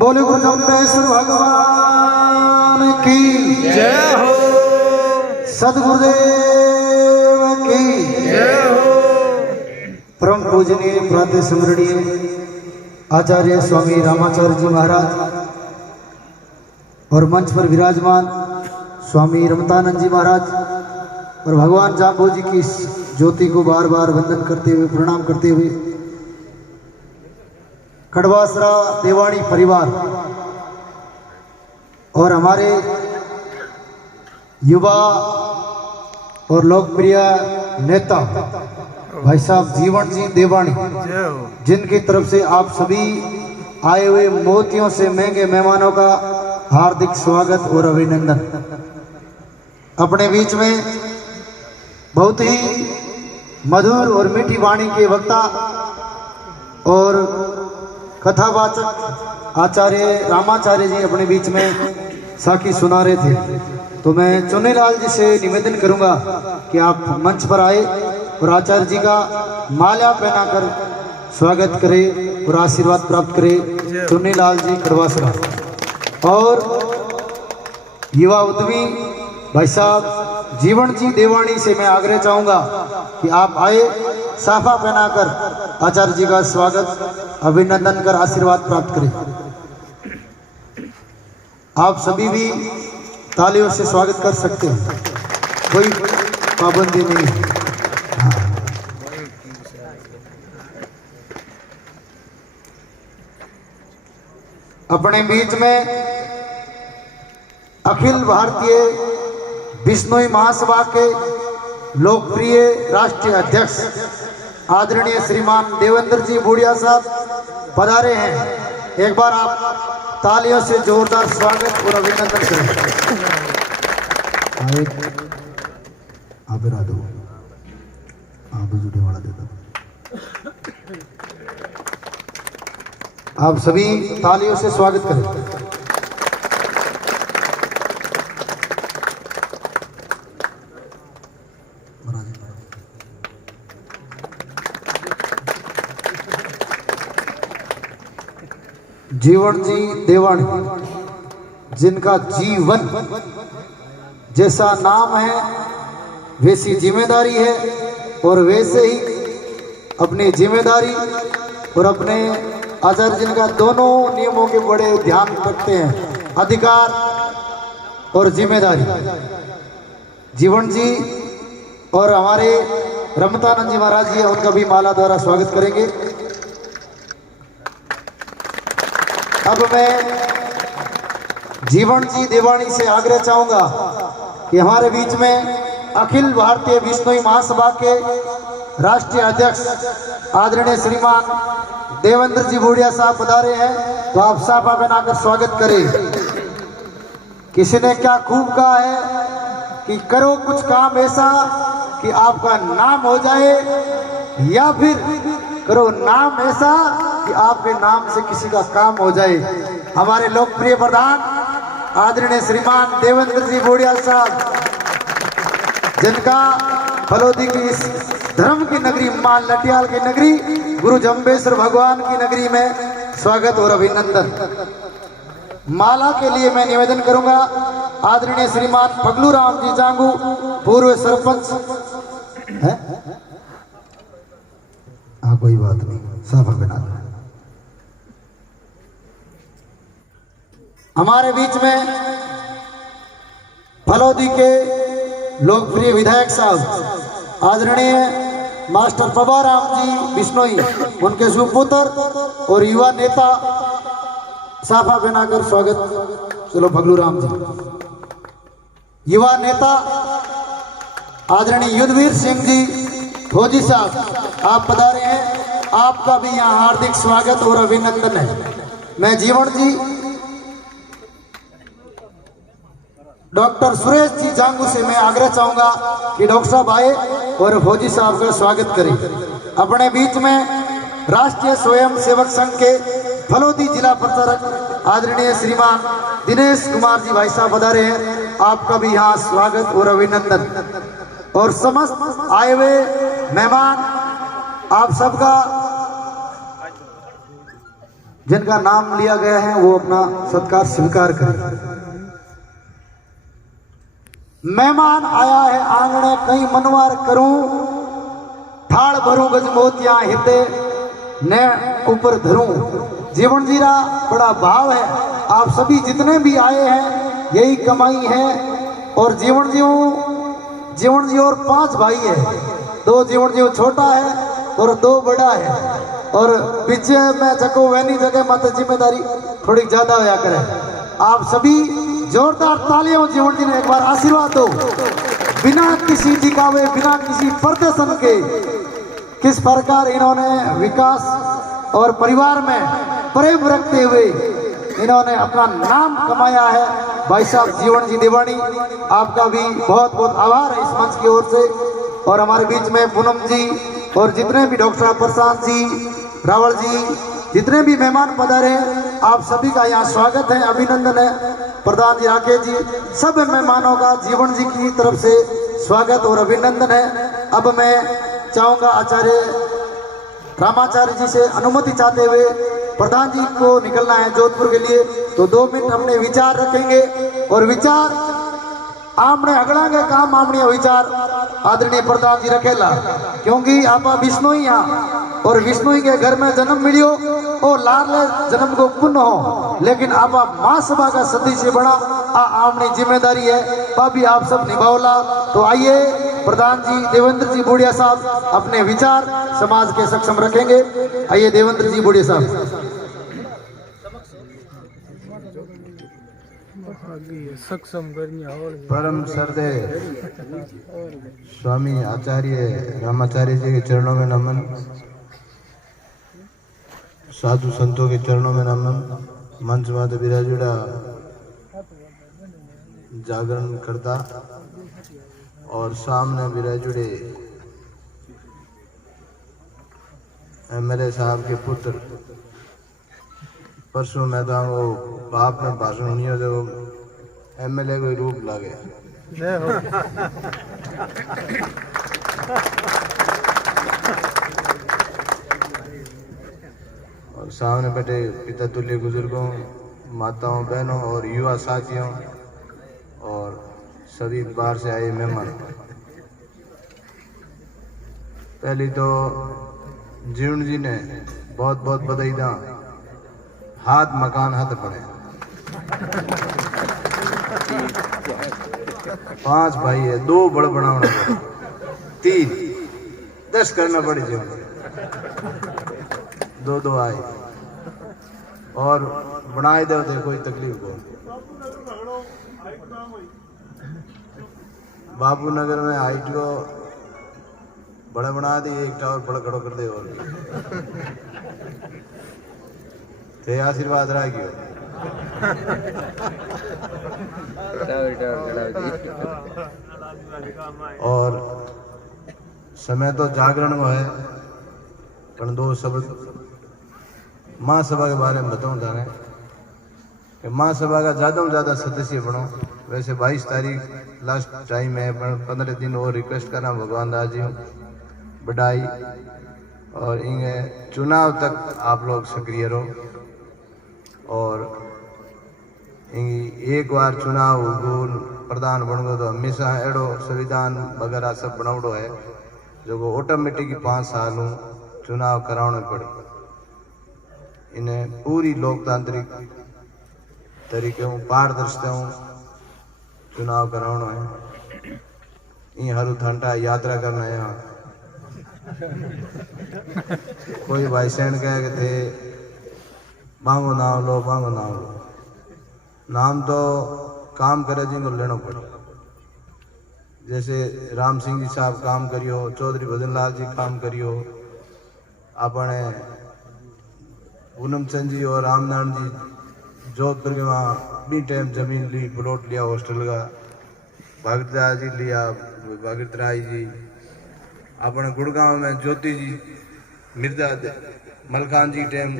बोले गुरु जम्बेश्वर भगवान की जय हो। सदगुरुदेव की जय हो। परम पूजनीय प्रातः स्मरणीय आचार्य स्वामी रामाचार्य जी महाराज और मंच पर विराजमान स्वामी रमतानंद जी महाराज और भगवान जाम्बू जी की इस ज्योति को बार बार वंदन करते हुए प्रणाम करते हुए खड़वासरा देवाणी परिवार और हमारे युवा और लोकप्रिय नेता भाई साहब जीवन जी देवाणी, जिनकी तरफ से आप सभी आए हुए मोतियों से महंगे मेहमानों का हार्दिक स्वागत और अभिनंदन। अपने बीच में बहुत ही मधुर और मीठी वाणी के वक्ता और कथावाचक आचार्य रामाचार्य जी अपने बीच में साखी सुना रहे थे, तो मैं चुन्नीलाल जी से निवेदन करूंगा कि आप मंच पर आए और आचार्य जी का माला पहनाकर स्वागत करें और आशीर्वाद प्राप्त करें। चुन्नीलाल जी खड़वासरा और युवा उद्यमी भाई साहब जीवन जी देवाणी से मैं आग्रह चाहूंगा कि आप आए, साफा पहनाकर आचार्य जी का स्वागत अभिनंदन कर आशीर्वाद प्राप्त करें। आप सभी भी तालियों से स्वागत कर सकते हैं, कोई पाबंदी नहीं है। हाँ। अपने बीच में अखिल भारतीय बिश्नोई महासभा के लोकप्रिय राष्ट्रीय अध्यक्ष आदरणीय श्रीमान देवेंद्र जी बूढ़िया साहब पधारे हैं। एक बार आप तालियों से जोरदार स्वागत और अभिनंदन करें। आप सभी तालियों से स्वागत करें। जीवन जी देवाणी, जिनका जीवन जैसा नाम है वैसी जिम्मेदारी है और वैसे ही अपनी जिम्मेदारी और अपने आचार्य जिनका दोनों नियमों के बड़े ध्यान रखते हैं, अधिकार और जिम्मेदारी। जीवन जी और हमारे रमतानंद जी महाराज जी उनका भी माला द्वारा स्वागत करेंगे। अब मैं जीवन जी देवाणी से आग्रह चाहूंगा कि हमारे बीच में अखिल भारतीय बिश्नोई महासभा के राष्ट्रीय अध्यक्ष आदरणीय श्रीमान देवेंद्र जी बूढ़िया साहब पधारे हैं, तो आप साफा बनाकर स्वागत करें। किसी ने क्या खूब कहा है कि करो कुछ काम ऐसा कि आपका नाम हो जाए, या फिर करो नाम ऐसा कि आपके नाम से किसी का काम हो जाए। हमारे लोकप्रिय प्रधान आदरणीय श्रीमान देवेंद्र जी बूढ़िया साहब, जिनका फलोदी की इस धर्म की नगरी मां लटियाल की नगरी गुरु जम्बेश्वर भगवान की नगरी में स्वागत और अभिनंदन। माला के लिए मैं निवेदन करूंगा आदरणीय श्रीमान पगलू राम जी जांगू, पूर्व सरपंच है। हाँ, कोई बात नहीं, साफा बना। हमारे बीच में फलोदी के लोकप्रिय विधायक साहब आदरणीय मास्टर पबाराम जी बिश्नोई, उनके सुपुत्र और युवा नेता, साफा बनाकर स्वागत। चलो फगलू राम जी। युवा नेता आदरणीय युद्धवीर सिंह जी फौजी साहब, आप पधारे हैं, आपका भी यहाँ हार्दिक स्वागत और अभिनंदन है। मैं जीवन जी डॉक्टर सुरेश जी जांगू से मैं आग्रह चाहूंगा कि डॉक्टर साहब आए और फौजी साहब का स्वागत करें। अपने बीच में राष्ट्रीय स्वयं सेवक संघ के फलोदी जिला प्रचारक आदरणीय श्रीमान दिनेश कुमार जी भाई साहब पधारे हैं, आपका भी यहाँ स्वागत और अभिनंदन। और समस्त आए हुए मेहमान, आप सबका जिनका नाम लिया गया है वो अपना सत्कार स्वीकार करें। मेहमान आया है आंगणे कई मनवार करूं, थाल भरूं गज मोतिया हृदय ने ऊपर धरूं। जीवन जीरा बड़ा भाव है। आप सभी जितने भी आए हैं यही कमाई है। और जीवन जी और 5 भाई है, 2 जीवन जी छोटा है और 2 बड़ा है। और पीछे में जगह वैनी जगह मत जिम्मेदारी थोड़ी ज्यादा होया करे। आप सभी जोरदार तालियों जीवन जी ने एक बार आशीर्वाद दो। बिना किसी दिखावे, बिना किसी प्रदर्शन के किस प्रकार इन्होंने विकास और परिवार में प्रेम रखते हुए इन्होंने अपना नाम कमाया है। भाई साहब जीवन जी देवानी, आपका भी बहुत बहुत आभार है इस मंच की ओर से। और हमारे बीच में पूनम जी और जितने भी डॉक्टर प्रशांत जी, रावल जी, जितने भी मेहमान पधारे, आप सभी का यहाँ स्वागत है, अभिनंदन है। प्रधान जी, राकेश जी, सब मेहमानों का जीवन जी की तरफ से स्वागत और अभिनंदन है। अब मैं चाहूंगा आचार्य रामाचार्य जी से अनुमति चाहते हुए, प्रधान जी को निकलना है जोधपुर के लिए, तो 2 मिनट अपने विचार रखेंगे। और विचार आमने अगड़ांगे काम आमने विचार आदरणीय प्रधान जी रखेला, क्योंकि आप विष्णु ही यहाँ और विष्णु ही के घर में जन्म मिलियो और लाल जन्म को पुण्य हो। लेकिन आप महासभा का सदस्य बना आमनी जिम्मेदारी है, अभी आप सब निभावला। तो आइए प्रधान जी देवेंद्र जी बुढ़िया साहब अपने विचार समाज के सक्षम रखेंगे। आइए देवेंद्र जी बुढ़िया साहब। परम श्रद्धेय स्वामी आचार्य रामाचार्य जी के चरणों में नमन, साधु संतों के चरणों में नमन, मंच माते विराजुड़ा जागरण करता और सामने विराजुड़े एमएलए साहब के पुत्र। परसों मैं तो वो बाप में भाषण नहीं होते, वो एमएलए को रूप लागे। और सामने बैठे पिता तुल्य बुजुर्गों, माताओं, बहनों और युवा साथियों और सभी बाहर से आए मेहमान, पहली तो जीवन जी ने बहुत बहुत बधाई दा। हाथ मकान हाथ पड़े। 5 भाई है, 2 बड़ बनाना पड़े, 3 10 करना पड़े जीवन, 2 आए और बनाए दे कोई तकलीफ को। बाबू नगर में हाइट को बड़ा बना दी, एक टावर बड़ा खड़ो कर दे और ते आशीर्वाद रहा क्यों। और समय तो जागरण में है, पर 2 शब्द महासभा के बारे में बताऊं जाने कि महासभा का ज़्यादा से ज़्यादा सदस्य बनो। वैसे 22 तारीख लास्ट टाइम है, पर 15 दिन और रिक्वेस्ट करना भगवान दास जी बढ़ाई और इन्हें चुनाव तक आप लोग सक्रिय रहो। और एक बार चुनाव गोल प्रधान बन गो तो हमेशा एड़ो संविधान वगैरह सब बनावड़ो है जो ऑटोमेटिक 5 साल चुनाव कराने पड़े। इन्हें पूरी लोकतांत्रिक तरीके पारदर्शिता चुनाव कराना है। इन हर घंटा यात्रा करना है। यहाँ कोई भाई सैन कह के थे मांगो नाम लो, मांगो नाम लो। नाम तो काम करे जिनको लेना पड़े। जैसे राम सिंह जी साहब काम करियो, चौधरी भजन लाल जी काम करियो, अपने पूनम चंद जी और रामनारायण जी जोधपुर के वहाँ भी टाइम जमीन ली, प्लॉट लिया हॉस्टल का, भगत राय जी लिया, भगत राय जी अपने गुड़गांव में ज्योति जी मिर्जा मलखान जी टाइम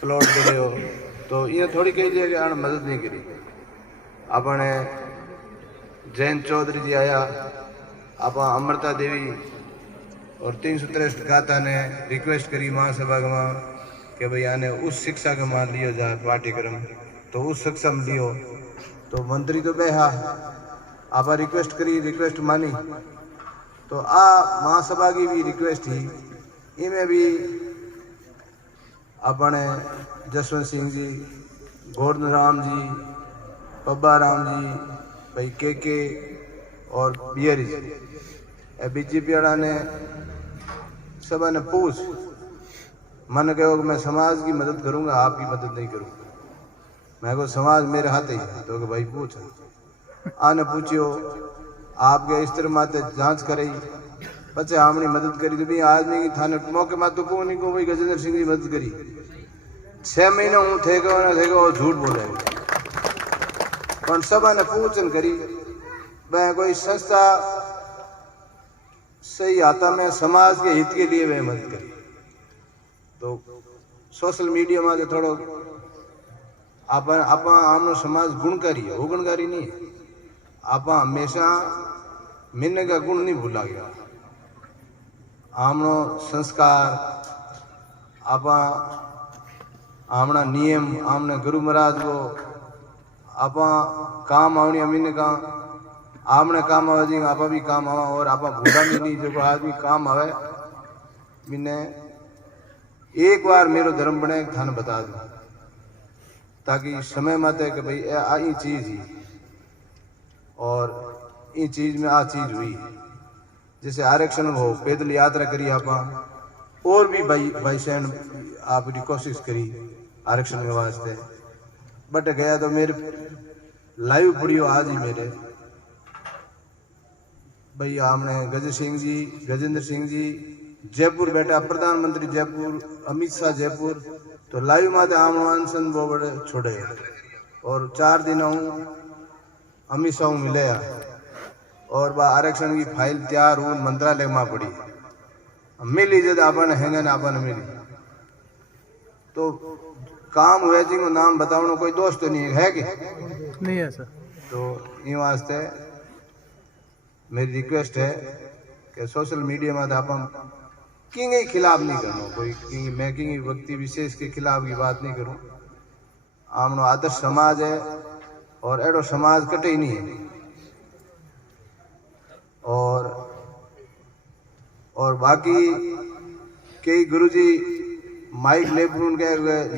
प्लॉट ले हो। तो ये थोड़ी कही जाए कि आने मदद नहीं करी। अपने जैन चौधरी जी आया, आप अमृता देवी और 363 गाता ने रिक्वेस्ट करी महासभा में कि भाई आने उस शिक्षा के मान लियो जाए पाठ्यक्रम, तो उस शिक्षा में लियो। तो मंत्री तो बेहा आप रिक्वेस्ट करी, रिक्वेस्ट मानी, तो आ महासभा की भी रिक्वेस्ट थी। इनमें भी अपने जसवंत सिंह जी, गोवर्धन राम जी, पब्बा राम जी, भाई के और बिहारी जी, बीजेपी वाला ने सब ने पूछ मन कहो कि मैं समाज की मदद करूंगा, आपकी मदद नहीं करूंगा। मैं को समाज मेरे हाथ ही है, तो भाई पूछ आने पूछियो आपके स्तर माते जांच करे बच्चे हमने मदद करी। तो भी आदमी की थाने मौके मात तो को नहीं को भाई गजेंद्र सिंह की मदद करी। 6 महीने हूँ थे वो झूठ बोले, पर सब ने पूछन करी मैं कोई संस्था सही आता में समाज के हित के लिए वह मदद करी। तो सोशल मीडिया में थोड़ो आप आमनो समाज गुणकारी है, वो गुणकारी नहीं है। आप हमेशा मिलने का गुण नहीं भूला गया। आमनो संस्कार, आप आमना नियम, आमने गुरु महाराज को आप काम आवनी अमीने का आमने काम आवे जी, आप भी काम आवा, और आप भूला भी नहीं जो आदमी काम आवे। मैंने एक बार मेरो धर्म बने थाने बता दूं, ताकि समय मत है कि भाई आई चीज ही और ये चीज में आ चीज हुई। जैसे आरक्षण हो, पैदल यात्रा करी आप, और भी भाई सैन आपकी कोशिश करी आरक्षण के वास्ते, बट गया तो मेरे लाइव पड़ियो आज ही मेरे भाई हमने गजेंद्र सिंह जी जयपुर बैठा, प्रधानमंत्री जयपुर, अमित शाह जयपुर, तो लाइव माते आम अनशन वो बड़े छोड़े, और 4 दिन अमित शाह मिले और बा आरक्षण की फाइल तैयार हो मंत्रालय में पड़ी मिली जब अपन हैंगन अपन मिली। तो काम हुए जी को नाम बताओ, कोई दोस्त तो नहीं है कि नहीं है सर। तो इन वास्ते मेरी रिक्वेस्ट है कि सोशल मीडिया में अपन किंग के खिलाफ नहीं करना, कोई किंग मैं किंग व्यक्ति विशेष के खिलाफ की बात नहीं करूं। आमनो आदर्श समाज है और एडो समाज कटे ही नहीं है। और बाकी कई गुरुजी माइक लेपुन के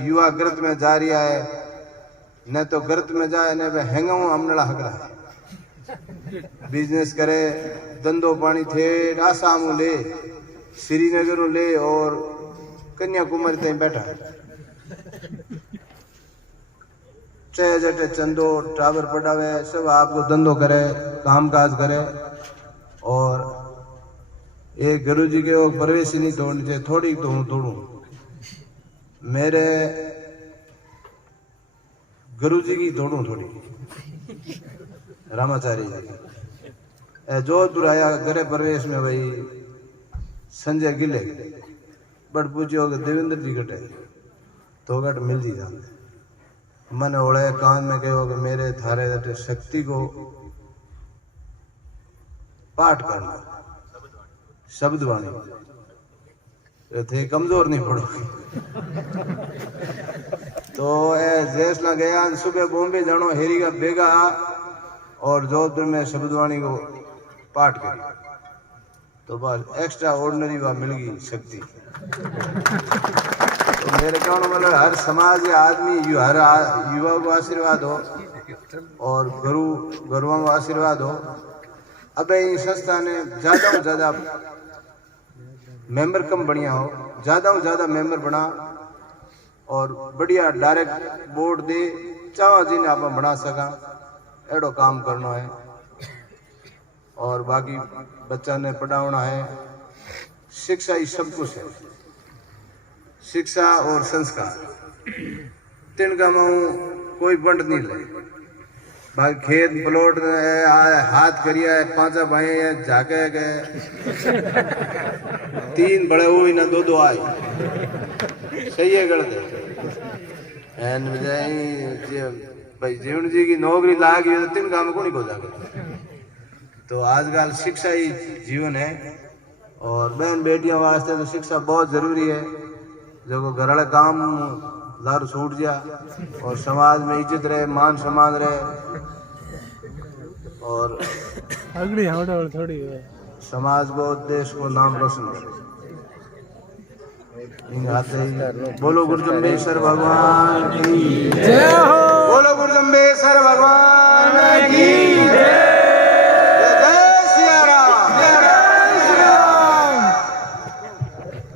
युवा गर्त में जा रहा है, न तो गर्त में जाए न वे हैंगा हमने हक रहा है। बिजनेस करे, धंधो पानी थे आसाम ले, श्रीनगर ले और कन्याकुमारी तक बैठा है। चाहे जटे चंदो टावर पढ़ावे, सब आपको धंधो करे, काम काज करे। और एक गुरु जी के वो प्रवेश ही नहीं तोड़नी चाहिए, थोड़ी तो हूँ तोड़ू। मेरे गुरु जी की तोड़ू थोड़ी, रामाचार्य जी जोधपुर आया गृह प्रवेश में भाई संजय गिले बट पूछो कि देवेंद्र जी घटे तो घट मिल जी जाते। मन ओढ़े कान में कहो कि मेरे थारे शक्ति को पाठ करना, शब्द वाणी थे कमजोर नहीं पड़ो। तो जैसला गया सुबह बॉम्बे जानो हेरी का बेगा और जोधपुर में शब्दवाणी को पाठ करी, तो बस एक्स्ट्रा ऑर्डिनरी वह मिल गई शक्ति। तो मेरे कहने मतलब हर समाज या आदमी हर युवा को आशीर्वाद हो और गुरुओं को आशीर्वाद हो। अब इस संस्था ने ज्यादा से ज्यादा मेंबर कम बढ़िया हो, ज्यादा से ज्यादा मेंबर बना और बढ़िया डायरेक्ट बोर्ड दे चाहो जिन्हें आप बना सका, एडो काम करना है। और बाकी बच्चा ने पढ़ाना है, शिक्षा ही सब कुछ है, शिक्षा और संस्कार। तिनका मैं कोई बंट नहीं ले, बाकी खेत प्लॉट हाथ करिया है, 5 भाई है झाके गए, 3 बड़े हुई ना 2 आए, सही है गलत है। भाई जीवन जी की नौकरी लाग गई तो 3 काम को नहीं बोला। तो आजकल शिक्षा ही जीवन है और बहन बेटियों वास्ते तो शिक्षा बहुत जरूरी है। जो को घरड़ा काम दारू छूट जा और समाज में इज्जत रहे, मान सम्मान रहे और अगली हमारे थोड़ी समाज को, देश को नाम रोशन करे। इन हाथे ही बोलो गुरु जम्बेश्वर भगवान की जय हो। बोलो गुरु जम्बेश्वर भगवान